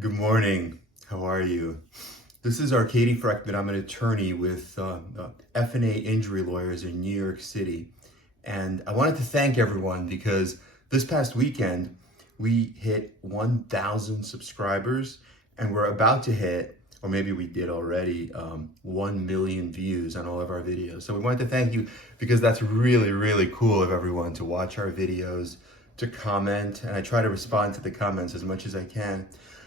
Good morning. How are you? This is Frekhtman. I'm an attorney with F&A Injury Lawyers in New York City. And I wanted to thank everyone because this past weekend we hit 1,000 subscribers and we're about to hit, or maybe we did already, 1 million views on all of our videos. So we wanted to thank you because that's really, really cool of everyone to watch our videos, to comment, and I try to respond to the comments as much as I can.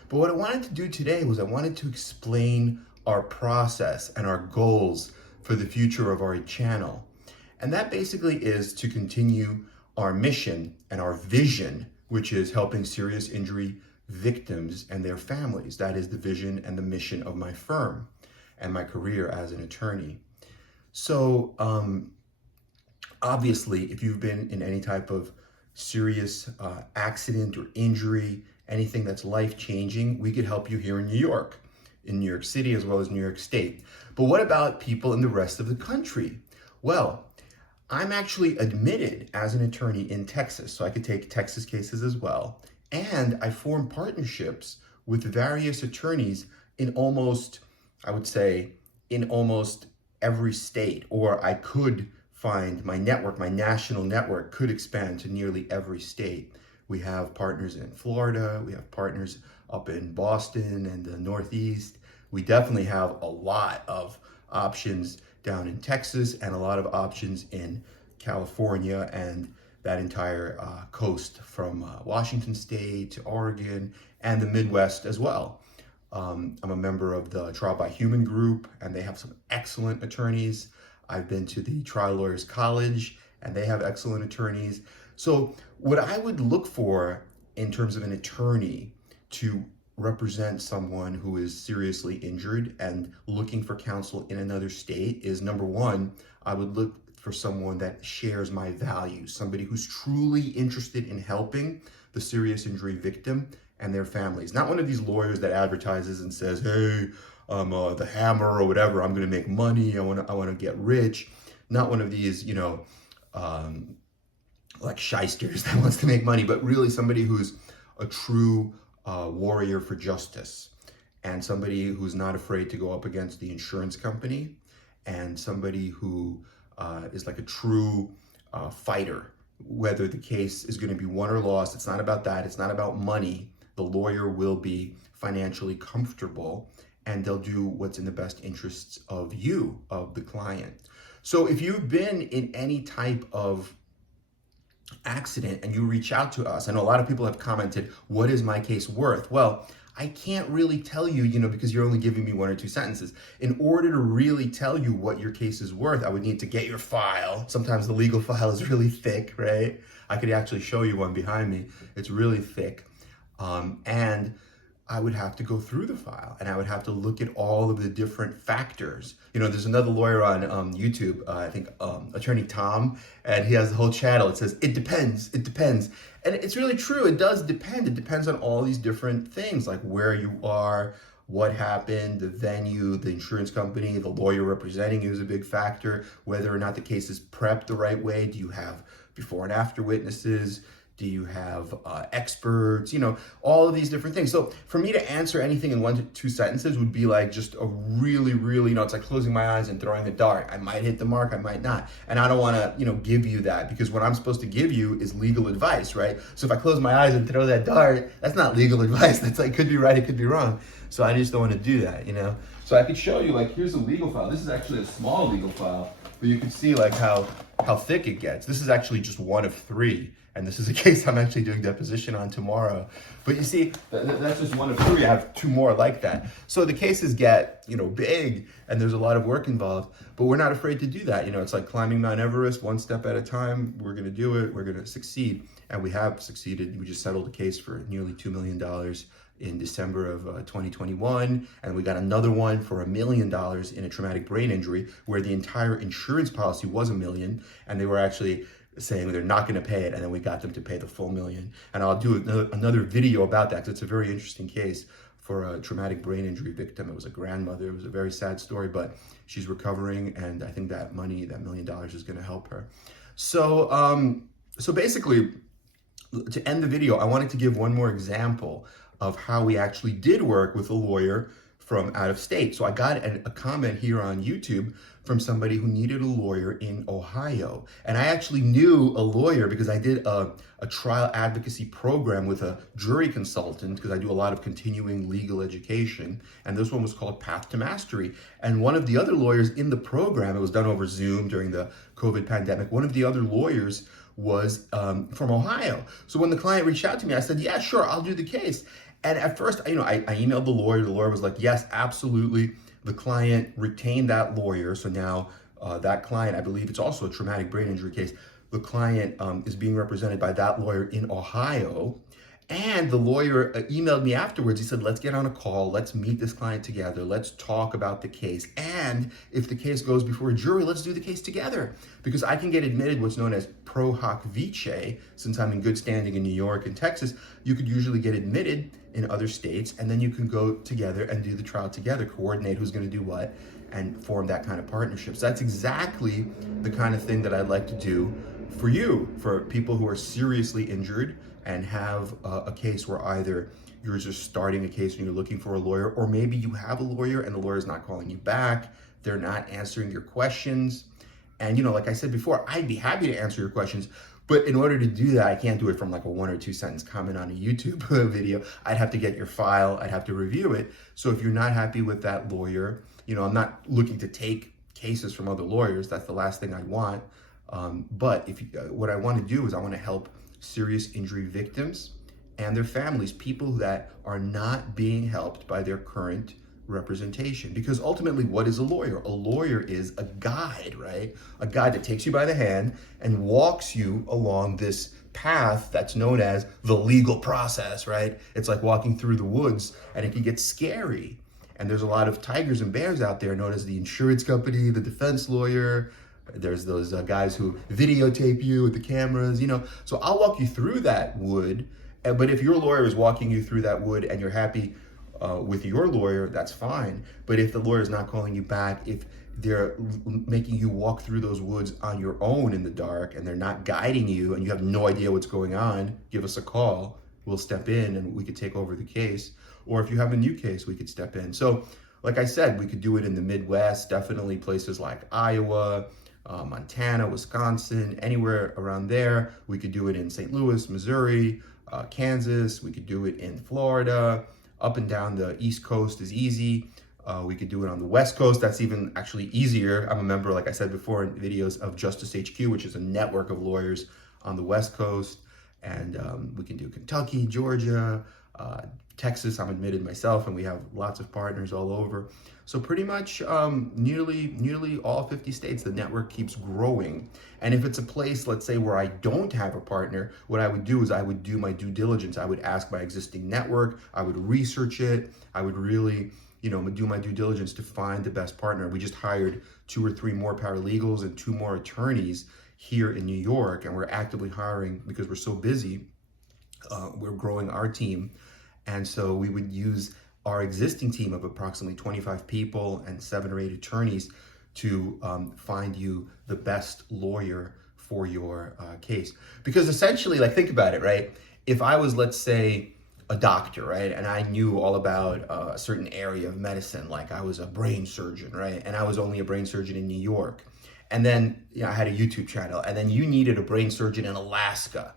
But what I wanted to do today was I wanted to explain our process and our goals for the future of our channel. And that basically is to continue our mission and our vision, which is helping serious injury victims and their families. That is the vision and the mission of my firm and my career as an attorney. So obviously, if you've been in any type of serious accident or injury, anything that's life-changing, we could help you here in New York City, as well as New York State. But what about people in the rest of the country? Well, I'm actually admitted as an attorney in Texas, so I could take Texas cases as well. And I form partnerships with various attorneys in almost, I would say, in almost every state, or I could find my network, my national network could expand to nearly every state. We have partners in Florida, we have partners up in Boston and the Northeast. We definitely have a lot of options down in Texas and a lot of options in California and that entire coast from Washington State to Oregon and the Midwest as well. I'm a member of the Trial by Human group and they have some excellent attorneys. I've been to the Trial Lawyers College and they have excellent attorneys. So what I would look for in terms of an attorney to represent someone who is seriously injured and looking for counsel in another state is, number one, I would look for someone that shares my values, somebody who's truly interested in helping the serious injury victim and their families. Not one of these lawyers that advertises and says, hey, I'm the hammer or whatever, I'm gonna make money, I wanna get rich. Not one of these, like shysters that wants to make money, but really somebody who's a true warrior for justice and somebody who's not afraid to go up against the insurance company and somebody who is like a true fighter, whether the case is going to be won or lost. It's not about that. It's not about money. The lawyer will be financially comfortable and they'll do what's in the best interests of you, of the client. So if you've been in any type of accident and you reach out to us, I know a lot of people have commented, what is my case worth? Well, I can't really tell you, because you're only giving me 1 or 2 sentences. In order to really tell you what your case is worth, I would need to get your file. Sometimes the legal file is really thick, right? I could actually show you one behind me. It's really thick. And I would have to go through the file and I would have to look at all of the different factors. There's another lawyer on YouTube, I think Attorney Tom, and he has the whole channel. It says, it depends. And it's really true. It does depend. It depends on all these different things, like where you are, what happened, the venue, the insurance company, the lawyer representing you is a big factor, whether or not the case is prepped the right way. Do you have before and after witnesses? Do you have experts? All of these different things. So for me to answer anything in 1 to 2 sentences would be like just a really, really, it's like closing my eyes and throwing a dart. I might hit the mark, I might not. And I don't want to, give you that, because what I'm supposed to give you is legal advice, right? So if I close my eyes and throw that dart, that's not legal advice. That's like, could be right, it could be wrong. So I just don't want to do that, So I could show you, like, here's a legal file. This is actually a small legal file, but you can see like how thick it gets. This is actually just 1 of 3. And this is a case I'm actually doing deposition on tomorrow. But you see, that's just 1 of 3. I have 2 more like that. So the cases get, big and there's a lot of work involved, but we're not afraid to do that. It's like climbing Mount Everest, 1 step at a time. We're going to do it. We're going to succeed. And we have succeeded. We just settled a case for nearly $2 million in December of 2021. And we got another one for $1 million in a traumatic brain injury where the entire insurance policy was $1 million. And they were actually saying they're not going to pay it, and then we got them to pay the full $1 million. And I'll do another video about that because it's a very interesting case for a traumatic brain injury victim. It was a grandmother. It was a very sad story, but she's recovering, and I think that money, that $1 million, is going to help her. So, so basically, to end the video, I wanted to give one more example of how we actually did work with a lawyer from out of state. So I got a comment here on YouTube from somebody who needed a lawyer in Ohio. And I actually knew a lawyer because I did a trial advocacy program with a jury consultant, because I do a lot of continuing legal education. And this one was called Path to Mastery. And one of the other lawyers in the program, it was done over Zoom during the COVID pandemic, one of the other lawyers was from Ohio. So when the client reached out to me, I said, yeah, sure, I'll do the case. And at first, I emailed the lawyer. The lawyer was like, yes, absolutely. The client retained that lawyer. So now that client, I believe it's also a traumatic brain injury case. The client is being represented by that lawyer in Ohio. And the lawyer emailed me afterwards. He said, let's get on a call. Let's meet this client together. Let's talk about the case. And if the case goes before a jury, let's do the case together. Because I can get admitted what's known as pro hoc vice. Since I'm in good standing in New York and Texas, you could usually get admitted in other states, and then you can go together and do the trial together, coordinate who's going to do what, and form that kind of partnership. So that's exactly the kind of thing that I'd like to do for you, for people who are seriously injured and have a case where either you're just starting a case and you're looking for a lawyer, or maybe you have a lawyer and the lawyer's not calling you back, they're not answering your questions. And like I said before, I'd be happy to answer your questions, but in order to do that, I can't do it from like a 1 or 2 sentence comment on a YouTube video. I'd have to get your file, I'd have to review it. So if you're not happy with that lawyer, I'm not looking to take cases from other lawyers. That's the last thing I want. But what I want to do is I want to help serious injury victims and their families, people that are not being helped by their current representation. Because ultimately, what is a lawyer? A lawyer is a guide, right? A guide that takes you by the hand and walks you along this path that's known as the legal process, right? It's like walking through the woods, and it can get scary. And there's a lot of tigers and bears out there known as the insurance company, the defense lawyer. There's those guys who videotape you with the cameras, So I'll walk you through that wood. But if your lawyer is walking you through that wood and you're happy with your lawyer, that's fine. But if the lawyer is not calling you back, if they're making you walk through those woods on your own in the dark and they're not guiding you and you have no idea what's going on, give us a call. We'll step in and we could take over the case. Or if you have a new case, we could step in. So like I said, we could do it in the Midwest, definitely places like Iowa, Montana, Wisconsin, anywhere around there. We could do it in St. Louis, Missouri, Kansas. We could do it in Florida. Up and down the East Coast is easy. We could do it on the West Coast. That's even actually easier. I'm a member, like I said before in videos, of Justice HQ, which is a network of lawyers on the West Coast. And we can do Kentucky, Georgia, Texas. I'm admitted myself, and we have lots of partners all over. So pretty much nearly all 50 states, the network keeps growing. And if it's a place, let's say, where I don't have a partner, what I would do is I would do my due diligence. I would ask my existing network. I would research it. I would really, do my due diligence to find the best partner. We just hired 2 or 3 more paralegals and 2 more attorneys here in New York, and we're actively hiring because we're so busy. We're growing our team. And so we would use our existing team of approximately 25 people and 7 or 8 attorneys to find you the best lawyer for your case. Because essentially, think about it, right? If I was, let's say, a doctor, right? And I knew all about a certain area of medicine, like I was a brain surgeon, right? And I was only a brain surgeon in New York. And then I had a YouTube channel, and then you needed a brain surgeon in Alaska.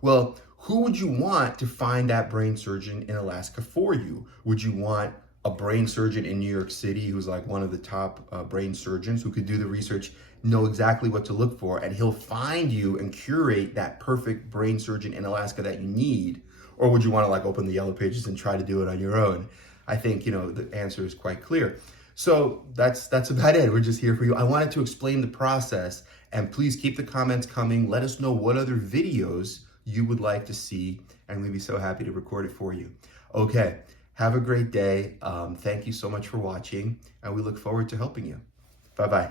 Well, who would you want to find that brain surgeon in Alaska for you? Would you want a brain surgeon in New York City who's like one of the top brain surgeons who could do the research, know exactly what to look for, and he'll find you and curate that perfect brain surgeon in Alaska that you need? Or would you want to open the yellow pages and try to do it on your own? I think, the answer is quite clear. So that's about it. We're just here for you. I wanted to explain the process, and please keep the comments coming. Let us know what other videos you would like to see, and we'd be so happy to record it for you. Okay, have a great day. Thank you so much for watching, and we look forward to helping you. Bye-bye.